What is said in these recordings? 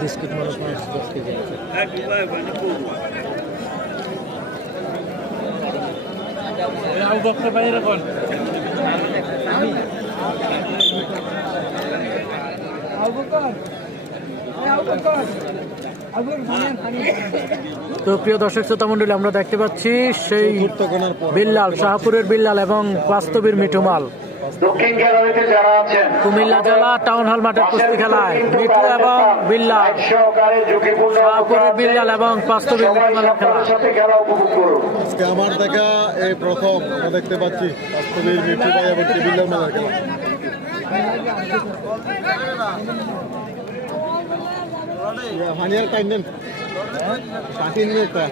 Biscuit মানুষ 10 KG আছে। তো প্রিয় দর্শক শ্রোতা মন্ডলী, আমরা দেখতে পাচ্ছি সেই বিল্লাল, শাহপুরের বিল্লাল এবং বাস্তবীর মিঠুমাল কুমিল্লা জেলা টাউন হল মাঠের কুস্তি খেলায় মিঠু এবং বিল্লাল, শাহপুরের বিল্লাল এবং বাস্তবীর মিঠুমালের খেলা। আজকে আমার দেখা এই প্রথম আমরা দেখতে পাচ্ছি বাস্তবীর মিঠু ভাই এবং বিল্লাল মেলার খেলা। হানিয়ার টাইম দেন কাটিয়ে নিয়ে একটা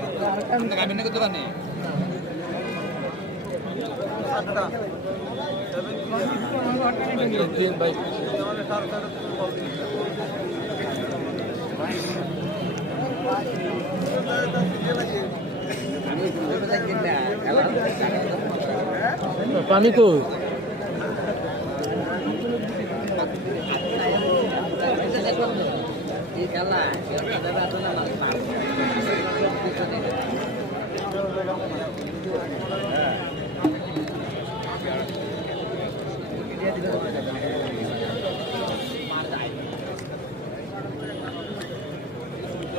পানি কো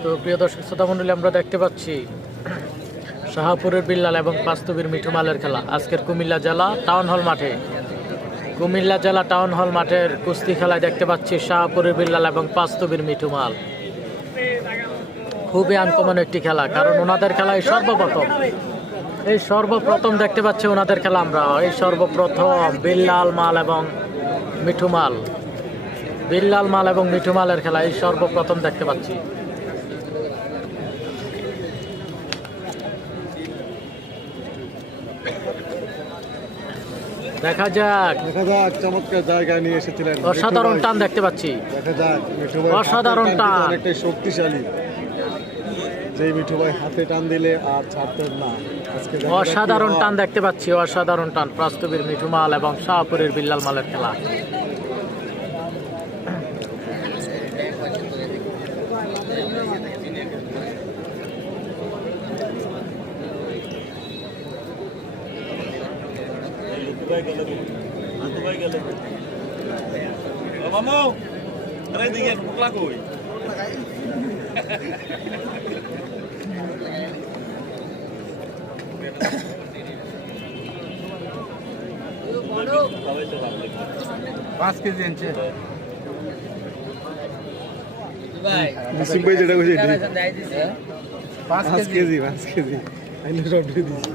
তো প্রিয় দর্শক শ্রোতা মন্ডলী, আমরা দেখতে পাচ্ছি শাহপুরের বিল্লাল এবং বাস্তবীর মিঠুমালের খেলা আজকের কুমিল্লা জেলা টাউন হল মাঠে। কুমিল্লা জেলা টাউন হল মাঠের কুস্তি খেলায় দেখতে পাচ্ছি শাহপুরের বিল্লাল এবং বাস্তবীর মিঠুমাল। খুবই আনকমন একটি খেলা, কারণ ওনাদের খেলায় সর্বপ্রথম দেখতে পাচ্ছি ওনাদের খেলা আমরা। এই সর্বপ্রথম বিল্লাল মাল এবং মিঠুমাল, বিল্লাল মাল এবং মিঠুমালের খেলা এই সর্বপ্রথম দেখতে পাচ্ছি। দেখা যাক চমৎকার জায়গায় নিয়ে এসেছিলেন, অসাধারণ টান দেখতে পাচ্ছি। দেখা যাক মিঠু ভাই অসাধারণ টান, অনেকটাই শক্তিশালী, যে মিঠু ভাই হাতে টান দিলে আর ছাড়তেন না। আজকে অসাধারণ টান দেখতে পাচ্ছি, অসাধারণ টান বাস্তবীর মিঠুমাল এবং শাহপুরের বিল্লাল মালের খেলা। পাঁচ কেজি আনছে যেটা বলছি 5 5 কেজি। কেজি আইলে সব দিয়ে দিছি।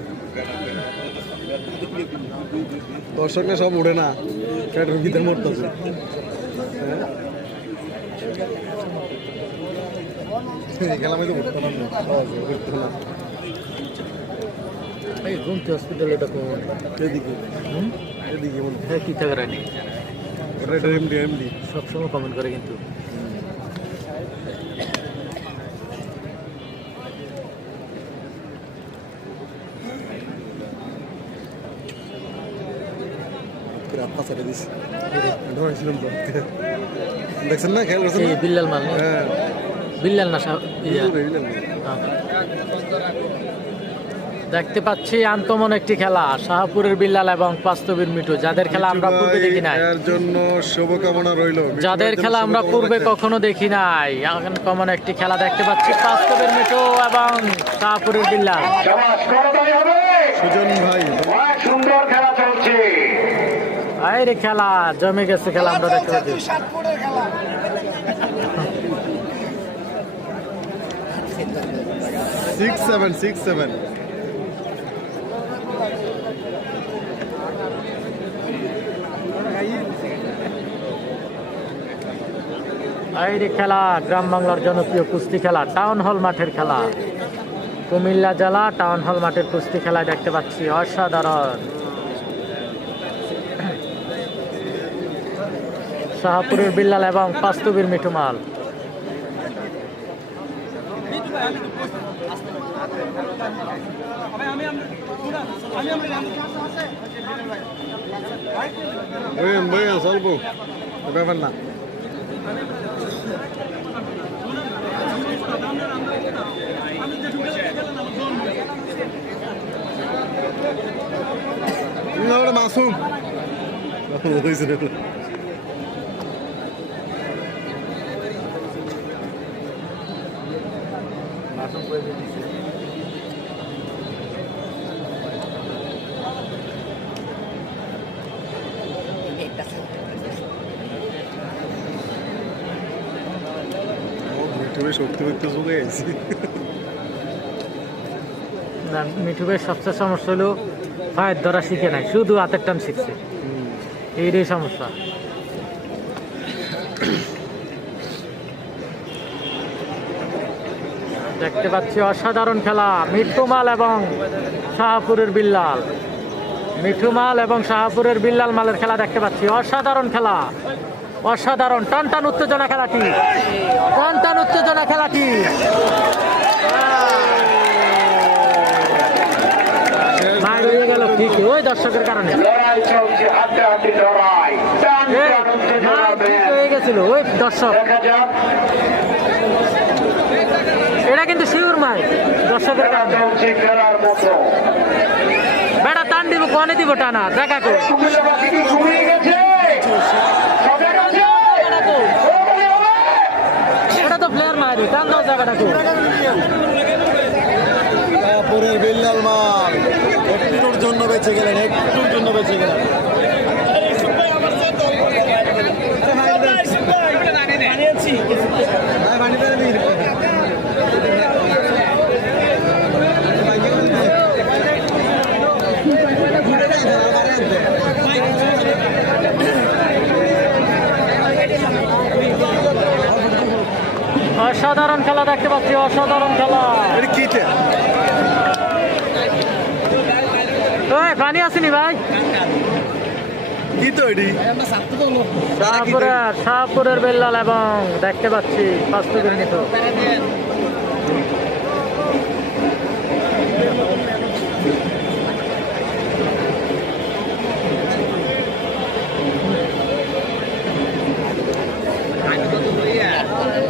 দর্শকরা সব উঠে না, পেটের ভিতরে মরতেছে। খেলা মধ্যে উঠতে না, উঠতে না। এই গুমতি হসপিটাল এটা কোন এদিকে এদিকে মনে হ্যাঁ কি থাকে রানি এটা এমডি সবসময় কমেন্ট করে কিন্তু রাত্তা ছেড়ে দিস ঢোকাইছিলাম তো, দেখছেন না খেয়াল করছেন? বিল্লাল মাল, হ্যাঁ বিল্লাল না বিল্লাল। দেখতে পাচ্ছি আনকমন একটি খেলা, শাহপুরের বিল্লাল এবং বাস্তবীর মিঠু, যাদের খেলা আমরা পূর্বে দেখি নাই, এর জন্য শুভকামনা রইল। যাদের খেলা আমরা পূর্বে কখনো দেখি নাই। আনকমন একটি খেলা দেখতে পাচ্ছি, বাস্তবের মিঠু এবং শাহপুরের বিল্লাল। সুজন ভাই সুন্দর খেলা চলছে, আরে খেলা জমে গেছে, খেলা আমরা দেখতে পাচ্ছি। 6-7 আইরে খেলা গ্রাম বাংলার জনপ্রিয় কুস্তি খেলা, টাউন হল মাঠের খেলা, কুমিল্লা জেলা টাউন হল মাঠের কুস্তি খেলায় দেখতে পাচ্ছি অসাধারণ শাহপুরের বিল্লাল এবং বাস্তবীর মিঠুমাল। স্বল্প ব্যাপার না। শক্তি ব্যক্তি চলে গেছি। না, মিঠু ভাই সবচেয়ে সমস্যা হলো পায়ের ধরা শিখে নাই, শুধু হাতের টান শিখছে, এইটাই সমস্যা। দেখতে পাচ্ছি অসাধারণ খেলা, মিঠুমাল এবং শাহপুরের বিল্লাল। মিঠুমাল এবং শাহপুরের বিল্লাল মালের খেলা দেখতে পাচ্ছি, অসাধারণ খেলা, অসাধারণ টান টান উত্তেজনা খেলাটি, টান টান উত্তেজনা খেলাটি। মার হয়ে গেল ঠিক ওই দর্শকের কারণে, লড়াই চলছে, হাড্ডাহাড্ডি লড়াই। টান টান উত্তেজনা ঠিক হয়ে গেছিল ওই দর্শক। দেখা যাক, এটা কিন্তু শিউর মাই দর্শকের খেলা কারণে। চলছে খেলার মতো। বেটা টান দিব, কনে দিব টানা, দেখা কো কুমিল্লাবাসী কি ঘুমিয়ে গেছে? সজাগ আছে? ওরে ওরে! এটা তো প্লেয়ার মারি, টান দাও জায়গাটা কো। শাহপুরের বিল্লাল মাল একটুর জন্য বেঁচে গেলেন, একটুর জন্য বেঁচে গেলেন। অসাধারণ খেলা দেখতে পাচ্ছি, অসাধারণ খেলা। ওই পানি আসেনি ভাই। কি তো এটি শাহপুরের বেল্লাল এবং দেখতে পাচ্ছি পাঁচতুকের নিত।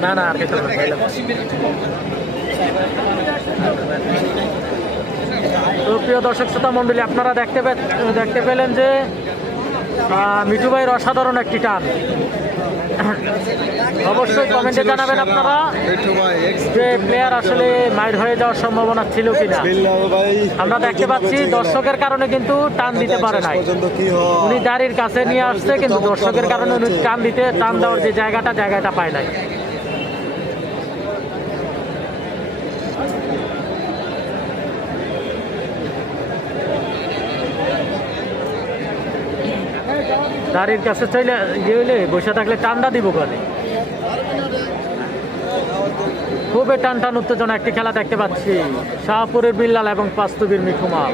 না না খেতে হবে না। তো প্রিয় দর্শক শ্রোতা মণ্ডলী, আপনারা দেখতে পেলেন যে মিঠু ভাইয়ের অসাধারণ একটি টান। অবশ্যই কমেন্টে জানাবেন আপনারা যে প্লেয়ার আসলে মাইর হয়ে যাওয়ার সম্ভাবনা ছিল কিনা। আমরা দেখতে পাচ্ছি দর্শকের কারণে কিন্তু টান দিতে পারে নাই, উনি দাড়ির কাছে নিয়ে আসছে, কিন্তু দর্শকের কারণে উনি টান দেওয়ার যে জায়গাটা পায় নাই। দাড়ির কাছে চাইলে গেলে বসে থাকলে টান্ডা দিব করে। খুবই টান টান উত্তেজনা একটি খেলা দেখতে পাচ্ছি, শাহপুরের বিল্লাল এবং পাঁচতুবির মিঠুমাল।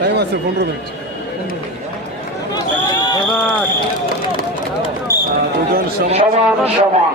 টাইম আছে 15 মিনিট। এবার দুজন সমান সমান।